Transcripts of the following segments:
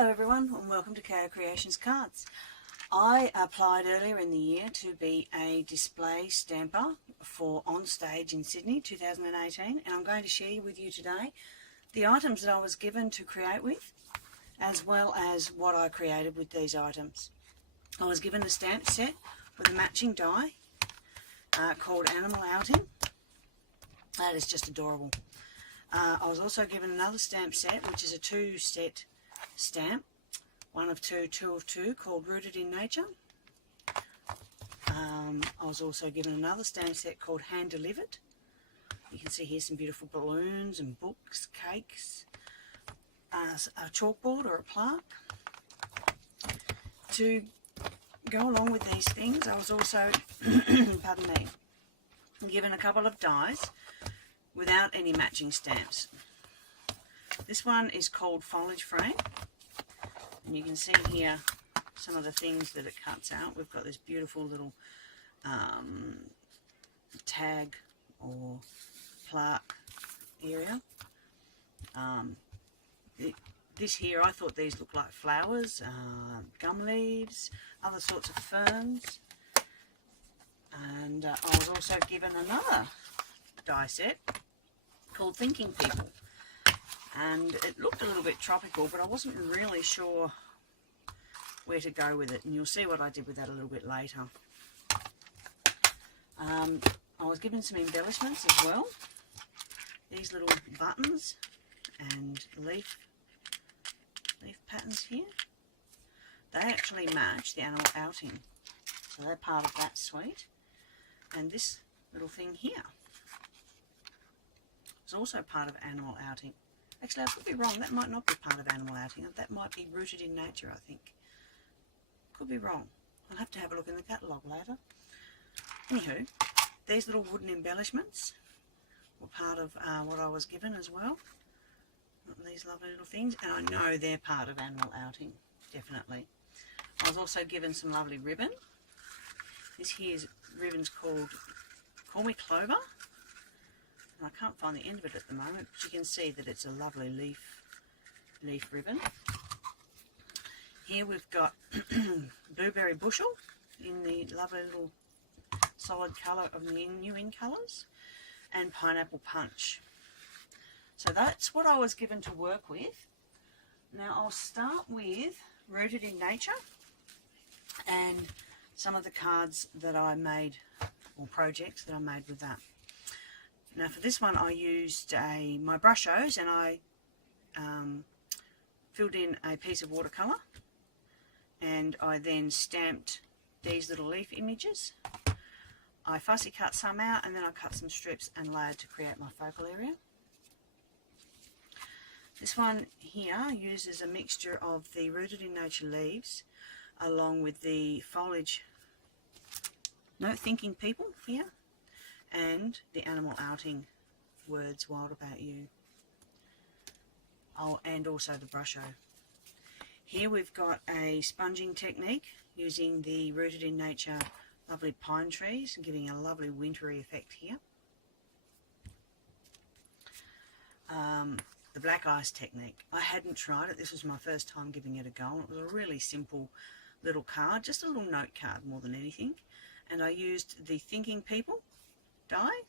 Hello everyone and welcome to KOCreationscards. I applied earlier in the year to be a display stamper for Onstage in Sydney 2018, and I'm going to share with you today the items that I was given to create with, as well as what I created with these items. I was given a stamp set with a matching die called Animal Outing. That is just adorable. I was also given another stamp set, which is a two-set stamp, one of two, two of two, called Rooted in Nature. I was also given another stamp set called Hand Delivered. You can see here some beautiful balloons and books, cakes, a chalkboard or a plaque. To go along with these things, I was also, pardon me, given a couple of dies without any matching stamps. This one is called Foliage Frame, and you can see here some of the things that it cuts out. We've got this beautiful little tag or plaque area. This here, I thought these looked like flowers, gum leaves, other sorts of ferns. And I was also given another die set called Thinking People. And it looked a little bit tropical, but I wasn't really sure where to go with it, and you'll see what I did with that a little bit later. I was given some embellishments as well. These little buttons and leaf patterns here. They actually match the Animal Outing, so they're part of that suite. And this little thing here is also part of Animal Outing. Actually, I could be wrong. That might not be part of Animal Outing. That might be Rooted in Nature, I think. Could be wrong. I'll have to have a look in the catalogue later. Anywho, these little wooden embellishments were part of what I was given as well. These lovely little things. And I know they're part of Animal Outing, definitely. I was also given some lovely ribbon. This here's ribbon's called Call Me Clover. I can't find the end of it at the moment, but you can see that it's a lovely leaf ribbon. Here we've got Blueberry Bushel in the lovely little solid colour of the new in colours, and Pineapple Punch. So that's what I was given to work with. Now I'll start with Rooted in Nature and some of the cards that I made, or projects that I made with that. Now for this one I used my Brushos, and I filled in a piece of watercolour, and I then stamped these little leaf images. I fussy cut some out, and then I cut some strips and layered to create my focal area. This one here uses a mixture of the Rooted in Nature leaves along with the foliage, Thinking People here, and the Animal Outing words, Wild About You. Oh, and also the Brusho. Here we've got a sponging technique using the Rooted in Nature lovely pine trees and giving a lovely wintry effect here. The black ice technique. I hadn't tried it. This was my first time giving it a go. It was a really simple little card, just a little note card more than anything. And I used the Thinking People die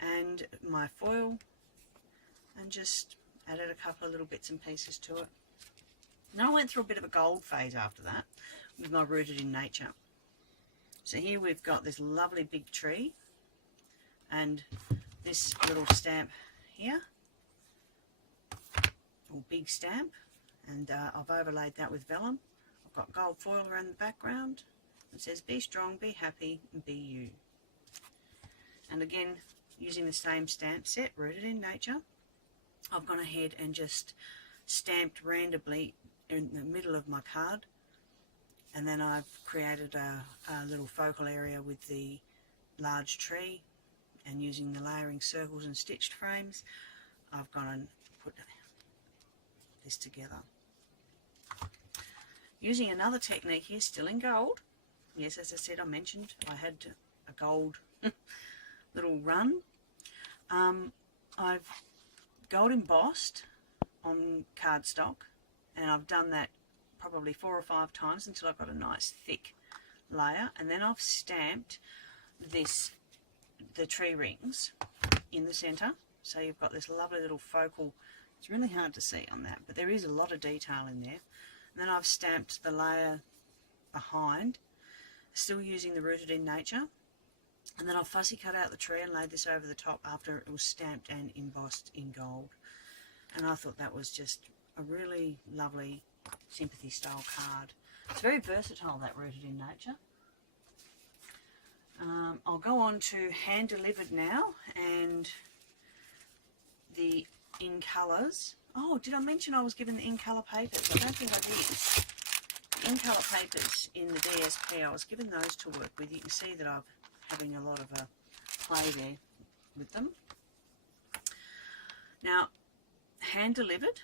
and my foil, and just added a couple of little bits and pieces to it. Now I went through a bit of a gold phase after that with my Rooted in Nature. So here we've got this lovely big tree and this little stamp here, or big stamp, and I've overlaid that with vellum. I've got gold foil around the background. It says be strong, be happy, and be you. And again, using the same stamp set, Rooted in Nature, I've gone ahead and just stamped randomly in the middle of my card, and then I've created a little focal area with the large tree, and using the layering circles and stitched frames, I've gone and put this together. Using another technique here, still in gold. Yes, as I said, I mentioned I had a gold little run. I've gold embossed on cardstock and I've done that probably 4 or 5 times until I've got a nice thick layer, and then I've stamped the tree rings in the center, so you've got this lovely little focal. It's really hard to see on that, but there is a lot of detail in there. And then I've stamped the layer behind, still using the Rooted in Nature, and then I've fussy cut out the tree and laid this over the top after it was stamped and embossed in gold. And I thought that was just a really lovely sympathy style card. It's very versatile, that Rooted in Nature. I'll go on to hand delivered now, and the in colours. Oh, did I mention I was given the in colour papers? I don't think I did. The in colour papers in the DSP, I was given those to work with. You can see that I'm having a lot of a play there with them. Now, hand delivered,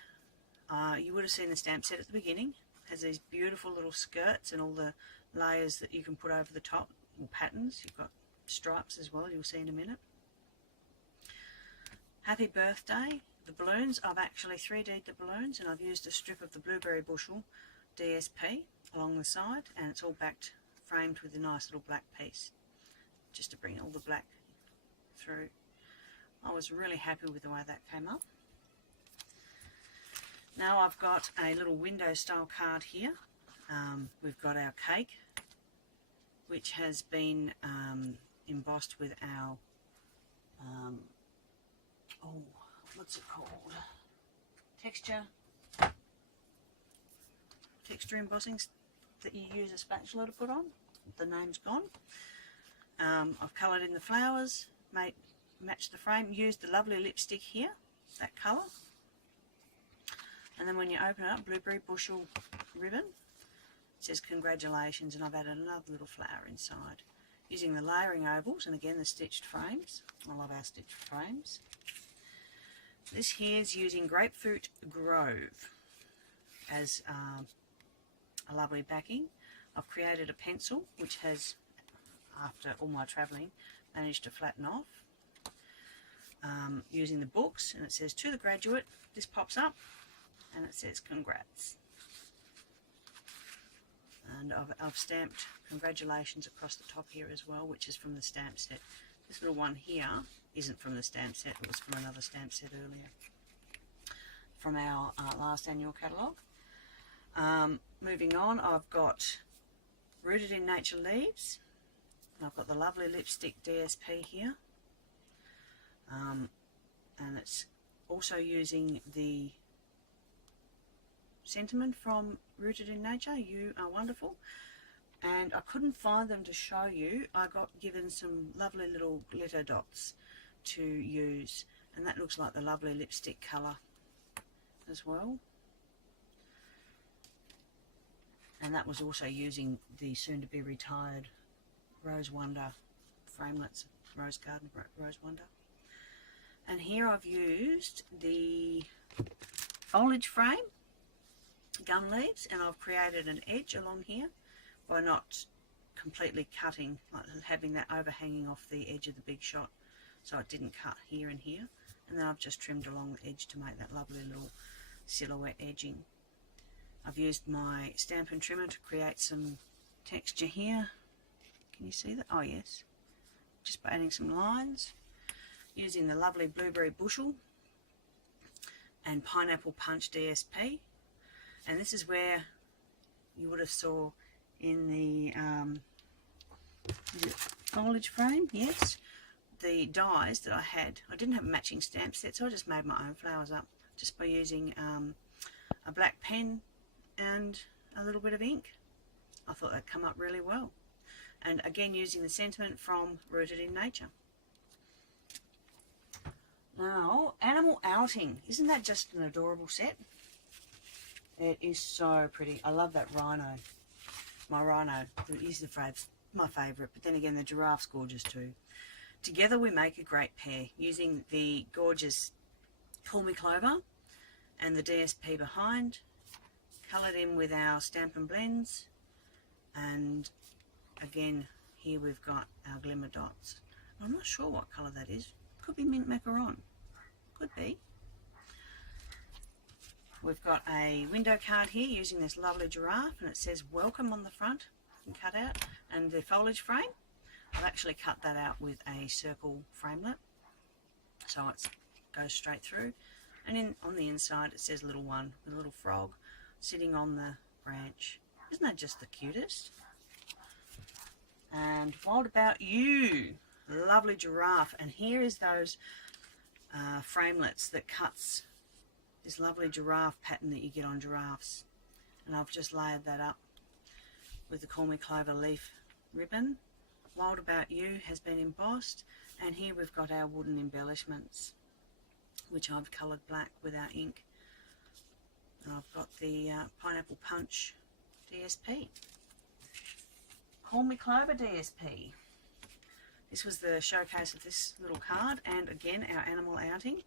you would have seen the stamp set at the beginning. It has these beautiful little skirts and all the layers that you can put over the top, or patterns. You've got stripes as well, you'll see in a minute. Happy birthday. The balloons, I've actually 3D'd the balloons, and I've used a strip of the Blueberry Bushel DSP along the side, and it's all backed, framed with a nice little black piece, just to bring all the black through. I was really happy with the way that came up. Now I've got a little window style card here. We've got our cake, which has been embossed with our, what's it called? Texture embossing that you use a spatula to put on. The name's gone. I've coloured in the flowers, matched the frame, used the lovely lipstick here, that colour. And then when you open it up, Blueberry Bushel ribbon. It says congratulations, and I've added another little flower inside. Using the layering ovals, and again the stitched frames. I love our stitched frames. This here is using Grapefruit Grove as a lovely backing. I've created a pencil which has, after all my travelling, managed to flatten off. Using the books, and it says to the graduate. This pops up and it says congrats. And I've stamped congratulations across the top here as well, which is from the stamp set. This little one here isn't from the stamp set, it was from another stamp set earlier, from our last annual catalogue. Moving on, I've got Rooted in Nature leaves. And I've got the lovely lipstick DSP here. And it's also using the sentiment from Rooted in Nature, You Are Wonderful. And I couldn't find them to show you. I got given some lovely little glitter dots to use, and that looks like the lovely lipstick colour as well. And that was also using the soon-to-be retired Rose Wonder framelits, Rose Garden Rose Wonder. And here I've used the foliage frame, gum leaves, and I've created an edge along here by not completely cutting, like having that overhanging off the edge of the big shot, so it didn't cut here and here. And then I've just trimmed along the edge to make that lovely little silhouette edging. I've used my Stampin' Trimmer to create some texture here. Can you see that? Oh yes. Just by adding some lines. Using the lovely Blueberry Bushel and Pineapple Punch DSP. And this is where you would have saw in the foliage frame, yes, the dies that I had. I didn't have a matching stamp set, so I just made my own flowers up just by using a black pen and a little bit of ink. I thought that'd come up really well. And again, using the sentiment from Rooted in Nature. Now, Animal Outing. Isn't that just an adorable set? It is so pretty. I love that rhino. My rhino is my favourite, but then again the giraffe's gorgeous too. Together we make a great pair, using the gorgeous Call Me Clover and the DSP behind, coloured in with our Stampin' Blends, and again here we've got our glimmer dots. I'm not sure what colour that is. Could be mint macaron. Could be. We've got a window card here using this lovely giraffe, and it says welcome on the front and cut out, and the foliage frame. I've actually cut that out with a circle framelit, so it goes straight through. And on the inside it says little one with a little frog sitting on the branch. Isn't that just the cutest? And Wild About You, lovely giraffe. And here is those framelits that cuts this lovely giraffe pattern that you get on giraffes. And I've just layered that up with the Call Me Clover leaf ribbon. Wild About You has been embossed, and here we've got our wooden embellishments, which I've coloured black with our ink. And I've got the Pineapple Punch DSP. Call Me Clover DSP. This was the showcase of this little card, and again our animal outing.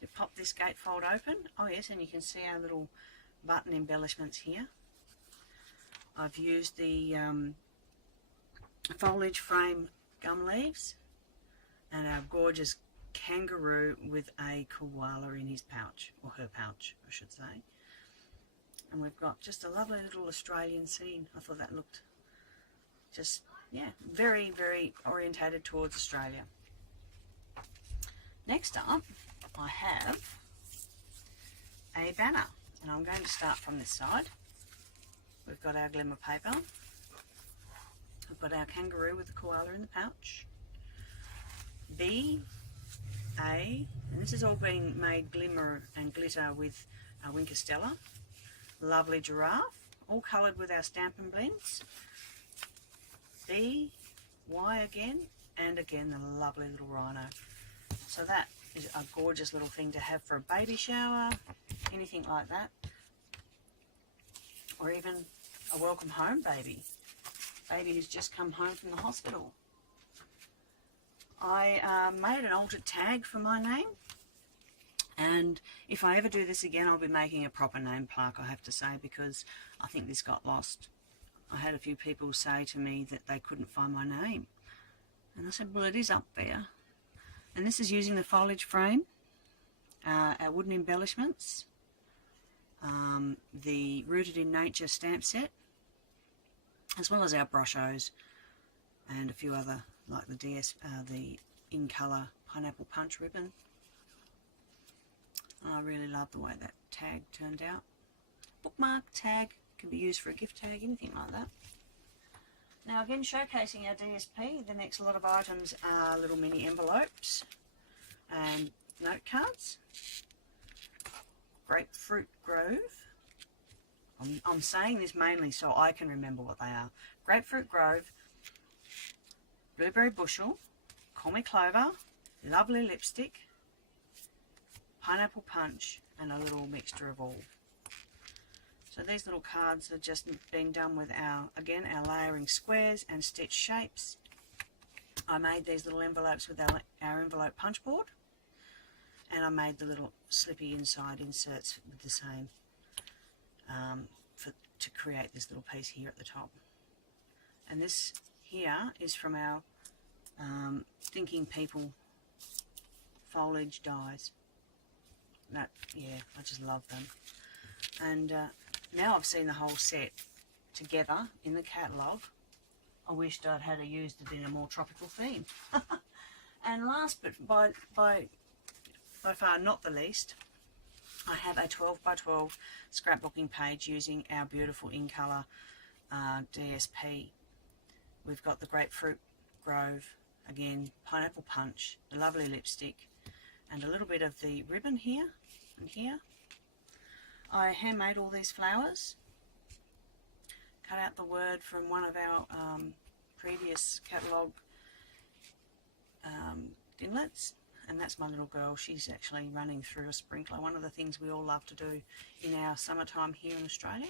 We pop this gatefold open. Oh yes, and you can see our little button embellishments here. I've used the foliage frame gum leaves and our gorgeous kangaroo with a koala in his pouch, or her pouch I should say. And we've got just a lovely little Australian scene. I thought that looked just, yeah, very, very orientated towards Australia. Next up, I have a banner, and I'm going to start from this side. We've got our glimmer paper. We've got our kangaroo with the koala in the pouch. B, A, and this has all been made glimmer and glitter with our Winker Stella. Lovely giraffe, all coloured with our Stampin' Blends. B, Y again, and again the lovely little rhino. So that is a gorgeous little thing to have for a baby shower, anything like that. Or even a welcome home baby. Baby who's just come home from the hospital. I made an altered tag for my name, and if I ever do this again I'll be making a proper name plaque, I have to say, because I think this got lost. I had a few people say to me that they couldn't find my name, and I said, well, it is up there. And this is using the foliage frame, our wooden embellishments, the Rooted in Nature stamp set, as well as our brochos and a few other, like the in colour Pineapple Punch ribbon. I really love the way that tag turned out. Bookmark tag, can be used for a gift tag, anything like that. Now again, showcasing our DSP, the next lot of items are little mini envelopes and note cards. Grapefruit Grove. I'm saying this mainly so I can remember what they are. Grapefruit Grove, Blueberry Bushel, Call Me Clover, Lovely Lipstick, Pineapple Punch, and a little mixture of all. So these little cards are just being done with our layering squares and stitch shapes. I made these little envelopes with our envelope punch board, and I made the little slippy inside inserts with the same to create this little piece here at the top. And this here is from our Thinking People foliage dies. That, yeah, I just love them. And now I've seen the whole set together in the catalogue. I wished I'd had used it in a more tropical theme. And last but by far not the least, I have a 12 by 12 scrapbooking page using our beautiful in colour DSP. We've got the Grapefruit Grove, again, Pineapple Punch, the lovely lipstick, and a little bit of the ribbon here and here. I handmade all these flowers, cut out the word from one of our previous catalogue dinglets, and that's my little girl. She's actually running through a sprinkler, one of the things we all love to do in our summertime here in Australia.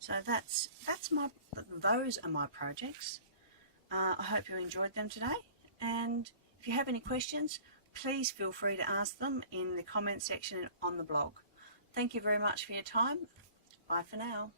So those are my projects. I hope you enjoyed them today, and if you have any questions, please feel free to ask them in the comment section on the blog. Thank you very much for your time. Bye for now.